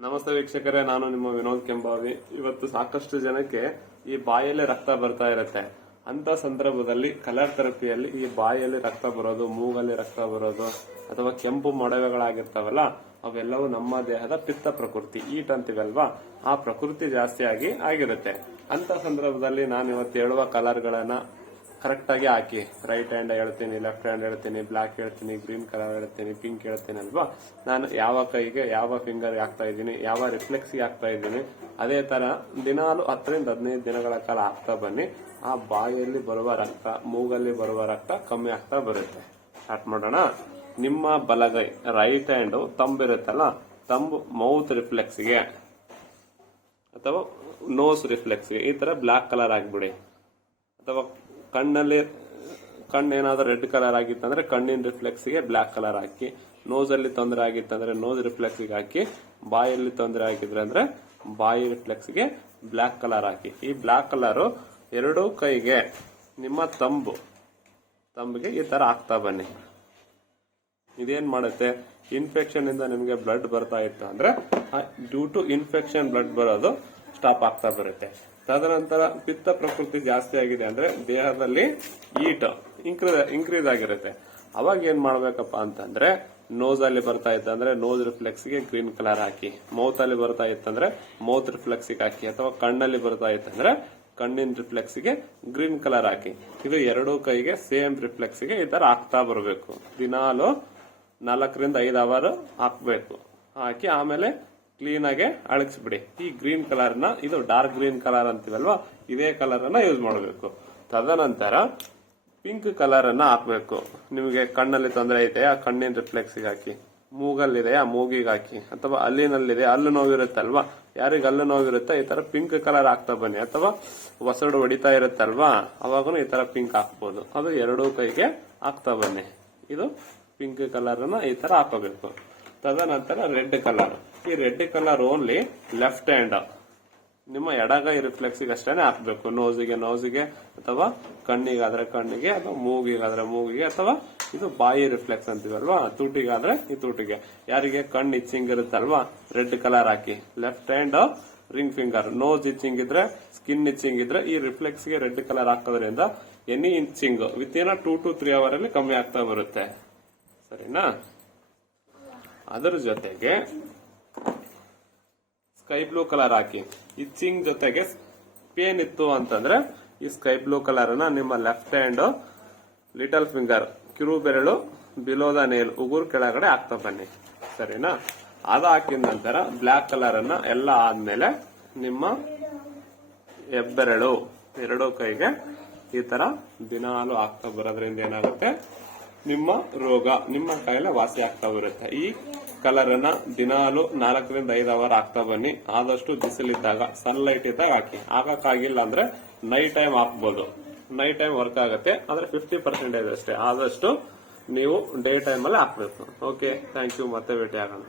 ನಮಸ್ತೆ ವೀಕ್ಷಕರೇ, ನಾನು ನಿಮ್ಮ ವಿನೋದ್ ಕೆಂಬಾವಿ. ಇವತ್ತು ಸಾಕಷ್ಟು ಜನಕ್ಕೆ ಈ ಬಾಯಲ್ಲಿ ರಕ್ತ ಬರ್ತಾ ಇರುತ್ತೆ. ಅಂತ ಸಂದರ್ಭದಲ್ಲಿ ಕಲರ್ ಥೆರಪಿಯಲ್ಲಿ ಈ ಬಾಯಲ್ಲಿ ರಕ್ತ ಬರೋದು, ಮೂಗಲ್ಲಿ ರಕ್ತ ಬರೋದು, ಅಥವಾ ಕೆಂಪು ಮೊಡವೆಗಳಾಗಿರ್ತಾವಲ್ಲ, ಅವೆಲ್ಲವೂ ನಮ್ಮ ದೇಹದ ಪಿತ್ತ ಪ್ರಕೃತಿ, ಈಟ್ ಅಂತೀವಲ್ವಾ? ಆ ಪ್ರಕೃತಿ ಜಾಸ್ತಿಯಾಗಿ ಆಗಿರುತ್ತೆ. ಅಂತ ಸಂದರ್ಭದಲ್ಲಿ ನಾನು ಇವತ್ತು ಹೇಳುವ ಕಲರ್ಗಳನ್ನ ಕರೆಕ್ಟ್ ಆಗಿ ಹಾಕಿ. ರೈಟ್ ಹ್ಯಾಂಡ್ ಹೇಳ್ತೀನಿ ಲೆಫ್ಟ್ ಹ್ಯಾಂಡ್ ಹೇಳ್ತೀನಿ ಬ್ಲಾಕ್ ಹೇಳ್ತೀನಿ ಗ್ರೀನ್ ಕಲರ್ ಹೇಳ್ತೀನಿ ಪಿಂಕ್ ಹೇಳ್ತೀನಿ ಅಲ್ವಾ? ನಾನು ಯಾವ ಕೈಗೆ ಯಾವ ಫಿಂಗರ್ ಹಾಕ್ತಾ ಇದ್ದೀನಿ, ಯಾವ ರಿಫ್ಲೆಕ್ಸ್ಗೆ ಹಾಕ್ತಾ ಇದ್ದೀನಿ, ಅದೇ ತರ ದಿನಾಲು ಹತ್ತರಿಂದ ಹದಿನೈದು ದಿನಗಳ ಕಾಲ ಹಾಕ್ತಾ ಬನ್ನಿ. ಆ ಬಾಯಲ್ಲಿ ಬರುವ ರಕ್ತ, ಮೂಗಲ್ಲಿ ಬರುವ ರಕ್ತ ಕಮ್ಮಿ ಆಗ್ತಾ ಬರುತ್ತೆ. ಸ್ಟಾರ್ಟ್ ಮಾಡೋಣ. ನಿಮ್ಮ ಬಲಗೈ ರೈಟ್ ಹ್ಯಾಂಡ್ ತಂಬಿರುತ್ತಲ್ಲ, ತಂಬು ಮೌತ್ ರಿಫ್ಲೆಕ್ಸ್ಗೆ ಅಥವಾ ನೋಸ್ ರಿಫ್ಲೆಕ್ಸ್ಗೆ ಈ ತರ ಬ್ಲಾಕ್ ಕಲರ್ ಆಗಿಬಿಡಿ. ಅಥವಾ ಕಣ್ಣಲ್ಲಿ ಕಣ್ಣು ಏನಾದರೂ ರೆಡ್ ಕಲರ್ ಆಗಿತ್ತಂದ್ರೆ ಕಣ್ಣಿನ ರಿಫ್ಲೆಕ್ಸ್ಗೆ ಬ್ಲಾಕ್ ಕಲರ್ ಹಾಕಿ ನೋಸಲ್ಲಿ ತೊಂದರೆ ಆಗಿತ್ತಂದ್ರೆ ನೋಸ್ ರಿಫ್ಲೆಕ್ಸ್ಗೆ ಹಾಕಿ, ಬಾಯಲ್ಲಿ ತೊಂದರೆ ಆಗಿದ್ರೆ ಅಂದ್ರೆ ಬಾಯಿ ರಿಫ್ಲೆಕ್ಸ್ಗೆ ಬ್ಲಾಕ್ ಕಲರ್ ಹಾಕಿ. ಈ ಬ್ಲಾಕ್ ಕಲರು ಎರಡೂ ಕೈಗೆ, ನಿಮ್ಮ ತಂಬು, ತಂಬಿಗೆ ಈ ತರ ಹಾಕ್ತಾ ಬನ್ನಿ. ಇದೇನ್ ಮಾಡುತ್ತೆ? ಇನ್ಫೆಕ್ಷನ್ ಇಂದ ನಿಮಗೆ ಬ್ಲಡ್ ಬರ್ತಾ ಇತ್ತು ಅಂದ್ರೆ ಡ್ಯೂ ಟು ಇನ್ಫೆಕ್ಷನ್ ಬ್ಲಡ್ ಬರೋದು ಸ್ಟಾಪ್ ಆಗ್ತಾ ಬರುತ್ತೆ. ತದನಂತರ ಪಿತ್ತ ಪ್ರಕೃತಿ ಜಾಸ್ತಿ ಆಗಿದೆ ಅಂದ್ರೆ ದೇಹದಲ್ಲಿ ಈಟ್ ಇನ್ಕ್ರೀಸ್ ಆಗಿರುತ್ತೆ. ಅವಾಗ ಏನ್ ಮಾಡ್ಬೇಕಪ್ಪ ಅಂತಂದ್ರೆ ನೋಸ್ ಅಲ್ಲಿ ಬರ್ತಾ ಇತ್ತಂದ್ರೆ ನೋಸ್ ರಿಫ್ಲೆಕ್ಸ್ಗೆ ಗ್ರೀನ್ ಕಲರ್ ಹಾಕಿ. ಮೌತ್ ಅಲ್ಲಿ ಬರ್ತಾ ಇತ್ತಂದ್ರೆ ಮೌತ್ ರಿಫ್ಲೆಕ್ಸ್ಗೆ ಹಾಕಿ ಅಥವಾ ಕಣ್ಣಲ್ಲಿ ಬರ್ತಾ ಇತ್ತಂದ್ರೆ ಕಣ್ಣಿನ ರಿಫ್ಲೆಕ್ಸ್ಗೆ ಗ್ರೀನ್ ಕಲರ್ ಹಾಕಿ. ಇದು ಎರಡೂ ಕೈಗೆ ಸೇಮ್ ರಿಫ್ಲೆಕ್ಸ್ಗೆ ಈ ತರ ಹಾಕ್ತಾ ಬರಬೇಕು. ದಿನಾಲು ನಾಲ್ಕರಿಂದ ಐದು ಅವರ್ ಹಾಕ್ಬೇಕು. ಹಾಕಿ ಆಮೇಲೆ ಕ್ಲೀನ್ ಆಗಿ ಅಳಗಿಸ್ಬಿಡಿ. ಈ ಗ್ರೀನ್ ಕಲರ್ನ, ಇದು ಡಾರ್ಕ್ ಗ್ರೀನ್ ಕಲರ್ ಅಂತೀವಲ್ವಾ, ಇದೇ ಕಲರ್ ಅನ್ನ ಯೂಸ್ ಮಾಡಬೇಕು. ತದನಂತರ ಪಿಂಕ್ ಕಲರ್ ಅನ್ನ ಹಾಕ್ಬೇಕು. ನಿಮಗೆ ಕಣ್ಣಲ್ಲಿ ತೊಂದರೆ ಐತೆ, ಆ ಕಣ್ಣಿನ ರಿಫ್ಲೆಕ್ಸ್ ಹಾಕಿ. ಮೂಗಲ್ಲಿದೆ, ಆ ಮೂಗಿಗೆ ಹಾಕಿ. ಅಥವಾ ಅಲ್ಲಿನಲ್ಲಿದೆ ಹಲ್ಲು ನೋವಿರುತ್ತಲ್ವಾ? ಯಾರಿಗೆ ಹಲ್ಲು ನೋವಿರುತ್ತೆ, ಈ ತರ ಪಿಂಕ್ ಕಲರ್ ಹಾಕ್ತಾ ಬನ್ನಿ. ಅಥವಾ ಹೊಸಡು ಹೊಡಿತಾ ಇರುತ್ತಲ್ವಾ? ಅವಾಗೂ ಈ ತರ ಪಿಂಕ್ ಹಾಕ್ಬೋದು. ಅದು ಎರಡೂ ಕೈಗೆ ಹಾಕ್ತಾ ಬನ್ನಿ. ಇದು ಪಿಂಕ್ ಕಲರ್ ಅನ್ನ ಈ ತರ ಹಾಕೋಬೇಕು. ತದನಂತರ ರೆಡ್ ಕಲರ್ ಈ red colour only left hand ನಿಮ್ಮ ಎಡಗೈ ರಿಫ್ಲೆಕ್ಸಿಗೆ ಅಷ್ಟೇನೆ ಹಾಕ್ಬೇಕು. ನೋಸಿಗೆ ನೋಸಿಗೆ ಅಥವಾ ಕಣ್ಣಿಗಾದ್ರೆ ಕಣ್ಣಿಗೆ ಅಥವಾ ಮೂಗಿಗಾದ್ರೆ ಮೂಗಿಗೆ ಅಥವಾ ಇದು ಬಾಯಿ ರಿಫ್ಲೆಕ್ಸ್ ಅಂತೀವಲ್ವಾ? ತೂಟಿಗಾದ್ರೆ ಈ ತೂಟಿಗೆ. ಯಾರಿಗೆ? ಕಣ್ಣು ಇಚ್ಚಿಂಗ್ ಇರುತ್ತಲ್ವಾ? ರೆಡ್ ಕಲರ್ ಹಾಕಿ. Left hand ring finger nose itching ಇದ್ರೆ ಸ್ಕಿನ್ ಇಚ್ಚಿಂಗ್ ಇದ್ರೆ ಈ ರಿಫ್ಲೆಕ್ಸ್ಗೆ ರೆಡ್ ಕಲರ್ ಹಾಕೋದ್ರಿಂದ ಎನಿ ಇಂಚಿಂಗ್ ವಿತ್ ಏನ ಟೂ ಟು ತ್ರೀ ಅವರ್ ಅಲ್ಲಿ ಕಮ್ಮಿ ಆಗ್ತಾ ಬರುತ್ತೆ. ಸರಿನಾ? ಅದರ ಜೊತೆಗೆ ಸ್ಕೈ ಬ್ಲೂ ಕಲರ್ ಹಾಕಿ. ಇಚ್ಚಿಂಗ್ ಜೊತೆಗೆ ಪೇನ್ ಇತ್ತು ಅಂತಂದ್ರೆ ಈ ಸ್ಕೈ ಬ್ಲೂ ಕಲರ್ ಅನ್ನ ನಿಮ್ಮ ಲೆಫ್ಟ್ ಹ್ಯಾಂಡ್ ಲಿಟಲ್ ಫಿಂಗರ್, ಕಿರು ಬೆರಳು ಬಿಲೋ ದ ನೇಲ್, ಉಗುರು ಕೆಳಗಡೆ ಹಾಕ್ತಾ ಬನ್ನಿ. ಸರಿನಾ? ಅದು ಹಾಕಿದ ನಂತರ ಬ್ಲಾಕ್ ಕಲರ್ ಅನ್ನ ಎಲ್ಲ ಆದ್ಮೇಲೆ ನಿಮ್ಮ ಹೆಬ್ಬೆರಳು, ಎರಡು ಕೈಗೆ ಈ ತರ ದಿನಾಲು ಹಾಕ್ತಾ ಬರೋದ್ರಿಂದ ಏನಾಗುತ್ತೆ? ನಿಮ್ಮ ರೋಗ, ನಿಮ್ಮ ಕಾಯಿಲೆ ವಾಸಿ ಆಗ್ತಾ ಬರುತ್ತೆ ಈ ಕಲರ್ ಅನ್ನ ದಿನಾಲು ನಾಲ್ಕರಿಂದ ಐದು ಅವರ್ ಆಗ್ತಾ ಬನ್ನಿ. ಆದಷ್ಟು ಬಿಸಿಲಿದ್ದಾಗ ಸನ್ಲೈಟ್ ಇದ್ದಾಗ ಹಾಕಿ. ಹಾಕಕ್ಕಾಗಿಲ್ಲ ಅಂದ್ರೆ ನೈಟ್ ಟೈಮ್ ಹಾಕ್ಬೋದು. ನೈಟ್ ಟೈಮ್ ವರ್ಕ್ ಆಗುತ್ತೆ. ಅಂದ್ರೆ ಫಿಫ್ಟಿ ಪರ್ಸೆಂಟೇಜ್ ಅಷ್ಟೇ. ಆದಷ್ಟು ನೀವು ಡೇ ಟೈಮ್ ಅಲ್ಲಿ ಹಾಕ್ಬೇಕು. ಓಕೆ ಥ್ಯಾಂಕ್ ಯು ಮತ್ತೆ ಭೇಟಿ ಆಗೋಣ